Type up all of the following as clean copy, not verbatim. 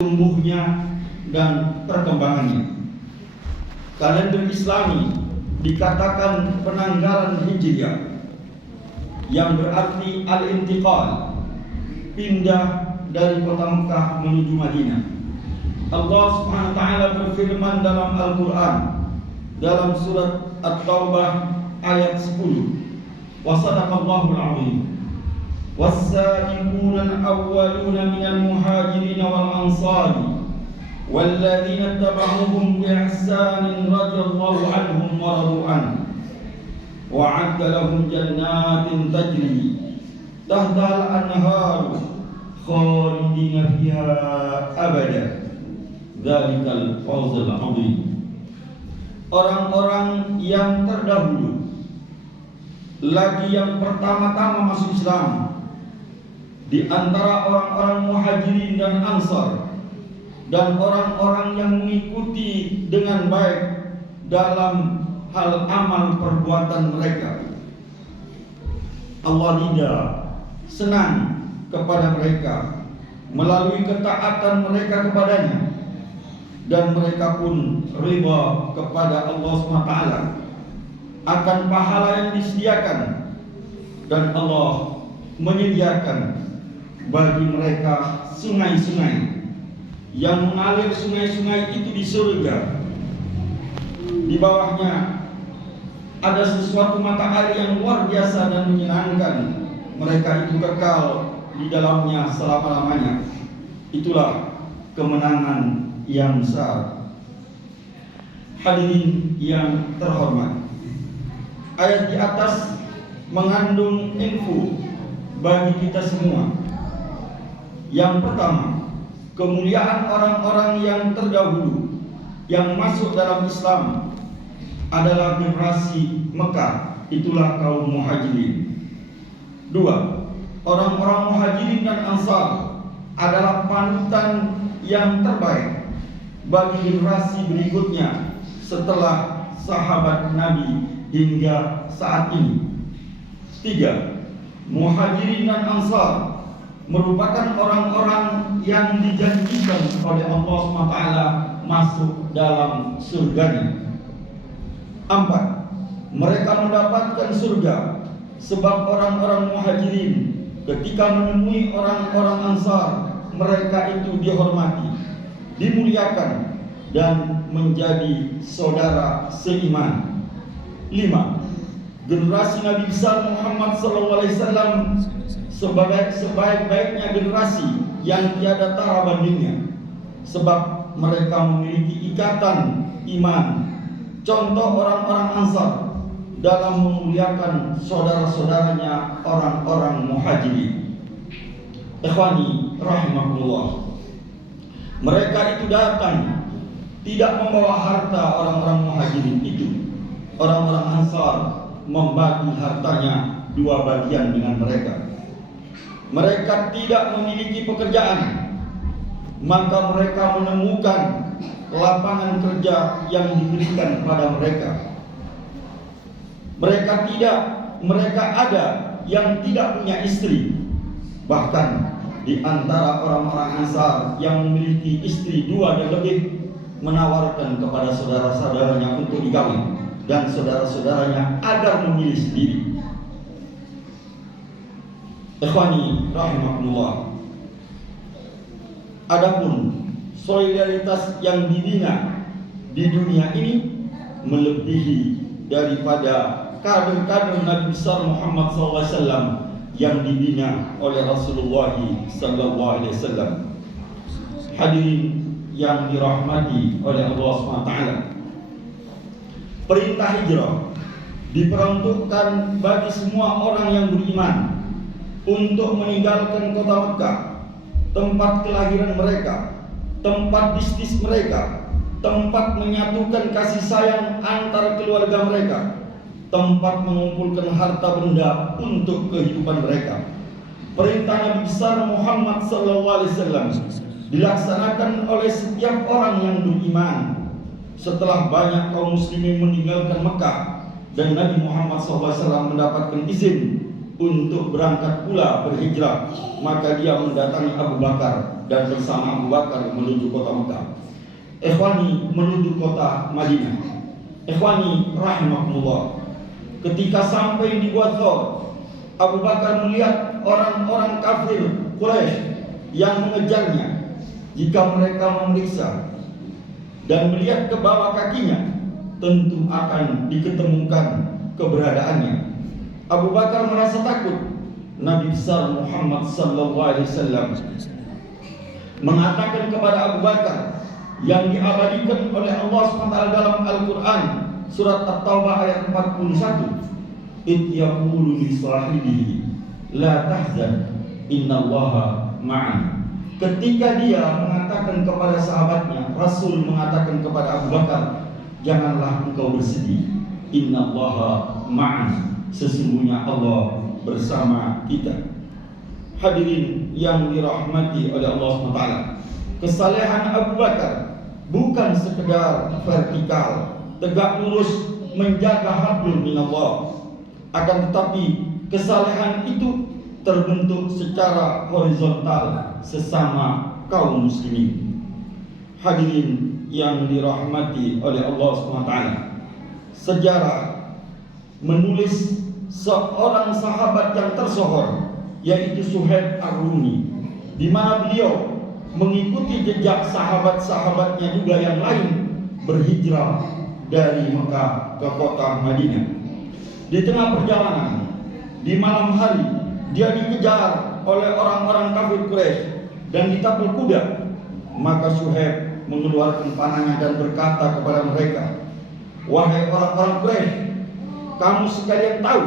tumbuhnya dan perkembangannya. Kalender Islami dikatakan penanggalan Hijriah, yang berarti al-intiqal, pindah dari kota Mekah menuju Madinah. Allah Subhanahu wa taala berfirman dalam Al-Qur'an dalam surat At-Taubah ayat 10. Wa sadaqallahul 'azim. Was-sabiquna al-awwaluna minal muhajirin wal ansari walladzina ittaba'uuhum biihsanin radhiyallahu 'anhum wa radu anhu wa'adda lahum jannatin tajri tahtal anharu khalidina fiha abada dzalikal fawzul 'adzim. Orang-orang yang terdahulu, lagi yang pertama-tama masuk Islam, di antara orang-orang muhajirin dan ansar, dan orang-orang yang mengikuti dengan baik dalam hal amal perbuatan mereka, Allah ridha, senang kepada mereka melalui ketaatan mereka kepadanya, dan mereka pun ridha kepada Allah SWT akan pahala yang disediakan, dan Allah menyediakan bagi mereka sungai-sungai yang mengalir, sungai-sungai itu di surga. Di bawahnya ada sesuatu mata air yang luar biasa dan menyenangkan. Mereka itu kekal di dalamnya selama-lamanya. Itulah kemenangan yang besar. Hadirin yang terhormat, ayat di atas mengandung info bagi kita semua. Yang pertama, kemuliaan orang-orang yang terdahulu yang masuk dalam Islam adalah generasi Mekah, itulah kaum muhajirin. Dua, orang-orang muhajirin dan ansar adalah panutan yang terbaik bagi generasi berikutnya setelah sahabat Nabi hingga saat ini. Tiga, muhajirin dan ansar merupakan orang-orang yang dijanjikan oleh Allah SWT masuk dalam surganya. Empat, mereka mendapatkan surga sebab orang-orang muhajirin ketika menemui orang-orang ansar, mereka itu dihormati, dimuliakan, dan menjadi saudara seiman. Lima, generasi Nabi besar Muhammad SAW sebagai sebaik-baiknya generasi yang tiada tara bandingnya, sebab mereka memiliki ikatan iman. Contoh orang-orang ansar dalam memuliakan saudara-saudaranya orang-orang muhajirin. Ikhwani rahimahullah, mereka itu datang tidak membawa harta orang-orang muhajirin itu. Orang-orang ansar membagi hartanya dua bagian dengan mereka. Mereka tidak memiliki pekerjaan, maka mereka menemukan lapangan kerja yang diberikan kepada mereka. Mereka ada yang tidak punya istri. Bahkan di antara orang-orang ansar yang memiliki istri dua dan lebih, menawarkan kepada saudara-saudaranya untuk dikawin, dan saudara-saudaranya agar memilih sendiri. Ikhwani rahimahullah, adapun solidaritas yang dibina di dunia ini melebihi daripada kader-kader Nabi besar Muhammad SAW yang dibina oleh Rasulullah SAW. Hadirin yang dirahmati oleh Allah SWT, perintah hijrah diperuntukkan bagi semua orang yang beriman untuk meninggalkan kota Mekah, tempat kelahiran mereka, tempat bisnis mereka, tempat menyatukan kasih sayang antar keluarga mereka, tempat mengumpulkan harta benda untuk kehidupan mereka. Perintah Nabi besar Muhammad SAW dilaksanakan oleh setiap orang yang beriman. Setelah banyak kaum muslimin meninggalkan Mekah dan Nabi Muhammad SAW mendapatkan izin untuk berangkat pula berhijrah, maka dia mendatangi Abu Bakar dan bersama Abu Bakar menuju kota Mekah. Ikhwani, menuju kota Madinah. Ikhwani rahimakumullah, ketika sampai di Gua Thawr, Abu Bakar melihat orang-orang kafir Quraisy yang mengejarnya. Jika mereka memeriksa dan melihat ke bawah kakinya, tentu akan diketemukan keberadaannya. Abu Bakar merasa takut. Nabi besar Muhammad sallallahu alaihi wasallam mengatakan kepada Abu Bakar yang diabadikan oleh Allah SWT dalam Al-Quran surat At-Taubah ayat 41, "Id yaqulu li sahibihi la tahzan innallaha ma'ana." Ketika dia mengatakan kepada sahabatnya, Rasul mengatakan kepada Abu Bakar, "Janganlah engkau bersedih, innallaha ma'ana." Sesungguhnya Allah bersama kita. Hadirin yang dirahmati oleh Allah SWT, kesalehan Abu Bakar bukan sekedar vertikal, tegak lurus menjaga hablum minallah, akan tetapi kesalehan itu terbentuk secara horizontal sesama kaum muslimin. Hadirin yang dirahmati oleh Allah SWT, sejarah menulis seorang sahabat yang tersohor, yaitu Suhaib Ar-Rumi, di mana beliau mengikuti jejak sahabat-sahabatnya juga yang lain berhijrah dari Mekah ke kota Madinah. Di tengah perjalanan, di malam hari, dia dikejar oleh orang-orang kafir Quraisy dan ditapel kuda. Maka Suhaib mengeluarkan panahnya dan berkata kepada mereka, "Wahai orang-orang Quraisy, kamu sekalian tahu,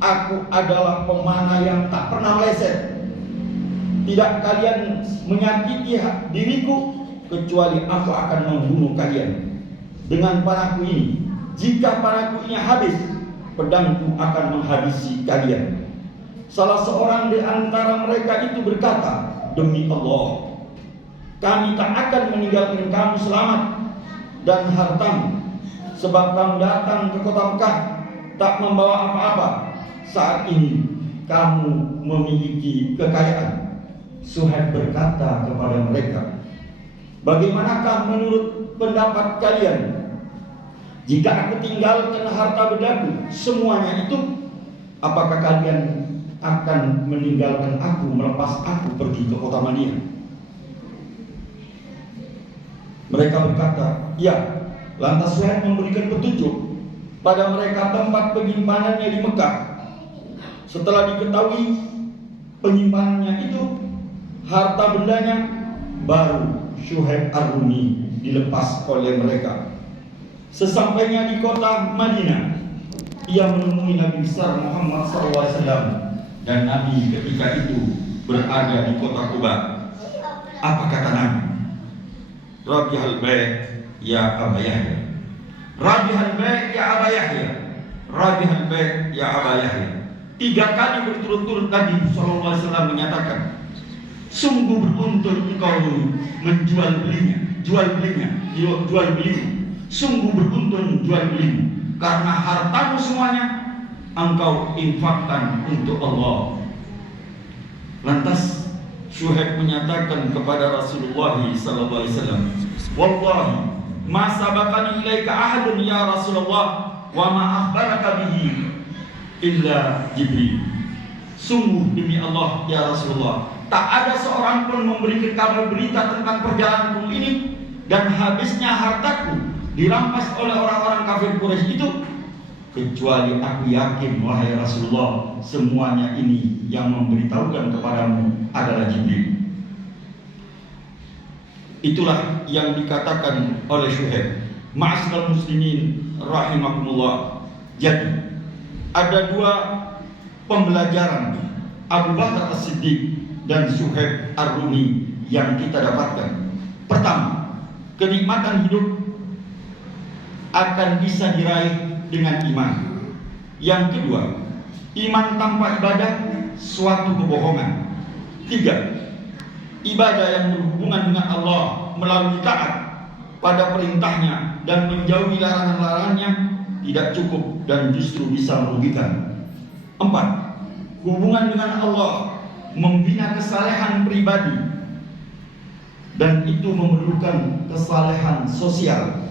aku adalah pemanah yang tak pernah meleset. Tidak kalian menyakiti diriku, kecuali aku akan membunuh kalian dengan panahku ini. Jika panahku ini habis, pedangku akan menghabisi kalian." Salah seorang di antara mereka itu berkata, "Demi Allah, kami tak akan meninggalkan kamu selamat dan hartamu, sebab kamu datang ke kota Mekah tak membawa apa-apa. Saat ini kamu memiliki kekayaan." Suhaib berkata kepada mereka, "Bagaimanakah menurut pendapat kalian jika aku tinggalkan harta bendaku semuanya itu? Apakah kalian akan meninggalkan aku, melepas aku pergi ke kota Madinah?" Mereka berkata, "Ya." Lantas Suhaib memberikan petunjuk pada mereka tempat penyimpanannya di Mekah. Setelah diketahui penyimpanannya itu, harta bendanya, baru Suhaib Ar-Rumi dilepas oleh mereka. Sesampainya di kota Madinah, ia menemui Nabi besar Muhammad SAW, dan Nabi ketika itu berada di kota Quba. Apa kata Nabi? "Rabihal bai' ya Aba Yahya. Rabihal bai' ya Aba Yahya. Rabihal bai' ya Aba Yahya." 3 kali berturut-turut Nabi SAW menyatakan, "Sungguh beruntung engkau menjual belinya, jual belinya. Sungguh beruntung jual belimu, karena hartamu semuanya engkau infakkan untuk Allah." Lantas Suhaib menyatakan kepada Rasulullah SAW, "Wallahi ma sabaqani ilaika ahadun ya Rasulullah, wa ma akhbaraka bihi illa Jibril." Sungguh demi Allah ya Rasulullah, tak ada seorang pun memberikan kabar berita tentang perjalananku ini dan habisnya hartaku dirampas oleh orang-orang kafir Quraisy itu, kecuali aku yakin wahai Rasulullah, semuanya ini yang memberitahukan kepadamu adalah Jibril. Itulah yang dikatakan oleh Suhaib. Ma'asyiral muslimin rahimakumullah. Jadi ada 2 pembelajaran Abu Bakar As-Siddiq dan Suhaib Ar-Rumi yang kita dapatkan. Pertama, kenikmatan hidup akan bisa diraih dengan iman. Yang kedua, iman tanpa ibadah suatu kebohongan. 3, ibadah yang berhubungan dengan Allah melalui taat pada perintahnya dan menjauhi larangan-larangannya tidak cukup dan justru bisa merugikan. 4, hubungan dengan Allah membina kesalehan pribadi dan itu memerlukan kesalehan sosial